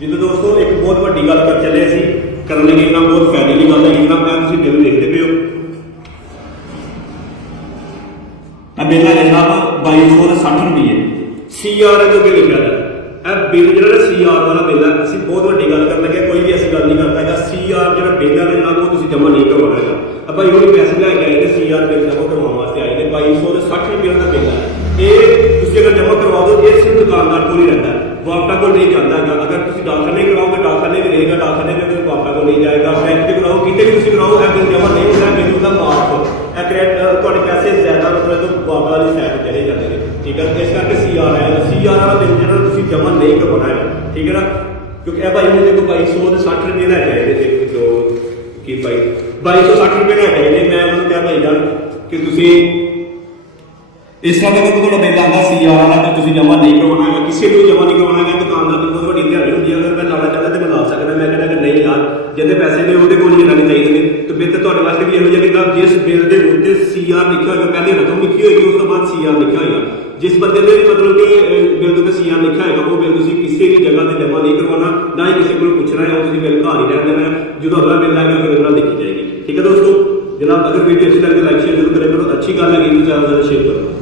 जिद्दां दोस्तों एक बहुत वड्डी गल कर चले असीं करन लगे जनाब, बहुत फायदे की गल है जनाब। मैं तुसीं बिल देखते पे हो, बिल है जनाब 2260 रुपये CR के अगे लिखा है। बिल जो CR वाला बिल है, असं बहुत वड्डी गल कर लगे, कोई भी ऐसी गल नहीं करता है। CR जो बिल है जनाब वो तुसीं जमा नहीं करवाना है। भाई हम पैसे लैके आए थे CR बिल जमा करवाने वास्ते आए थे, 2260 रुपये का बिल है। ये अगर जमा करवा दो, ये सिर्फ दुकानदार को ही रहता है, वापटा को नहीं जाता है। अगर तुम डाकखाने कराओगे डाकखाने में रहेगा, डाकखाने में फिर वापटा को नहीं जाएगा। बैंक से कराओ, कितने भी तुम कराओ, बिल जमा नहीं होता है। बिल का माफ थोड़े पैसे ज्यादा मतलब तो वापटा वाली साइड चले जाते हैं, ठीक है। इस करके CR है, CR वाला बिल जो तुम जमा नहीं करवाना है, ठीक है ना। क्योंकि भाई हम देखो 2260 रुपये लैके आए थे, जो कि भाई 2260 रुपये लैके आए थे। मैं उन्होंने कहा भाई जान कि तुम इस तरह का थोड़ा बिल आता CR वाला तो तुम जमा नहीं करवाना है, किसी को जमा नहीं करवाना है। दुकानदार की बहुत बड़ी दिहाड़ी होती है, अगर मैं लाना चाहता तो मैं ला सकता। मैं कहना कि नहीं यार, जिन्हें पैसे ने वो कोल लाने चाहिए। तो बिल तो वास्ते भी यही है कि जिस बिल के उत्ते CR लिखा होगा, पहले रकम लिखी होगी, उस बाद CR लिखा होगा। जिस बंदे ने मतलब कि बिल के CR लिखा होगा, वो बिल तुम किसी भी जगह से जमा नहीं करवाना, ना ही किसी को पूछना है। उसकी बिल घर ही रह देना है, जो अगला बिल आएगा फिर उतना लिखी जाएगी, ठीक है दोस्तों। जनाब अगर वीडियो अच्छी लगे लाइक शेयर जरूर करें, अच्छी गल है चैनल शेयर करो।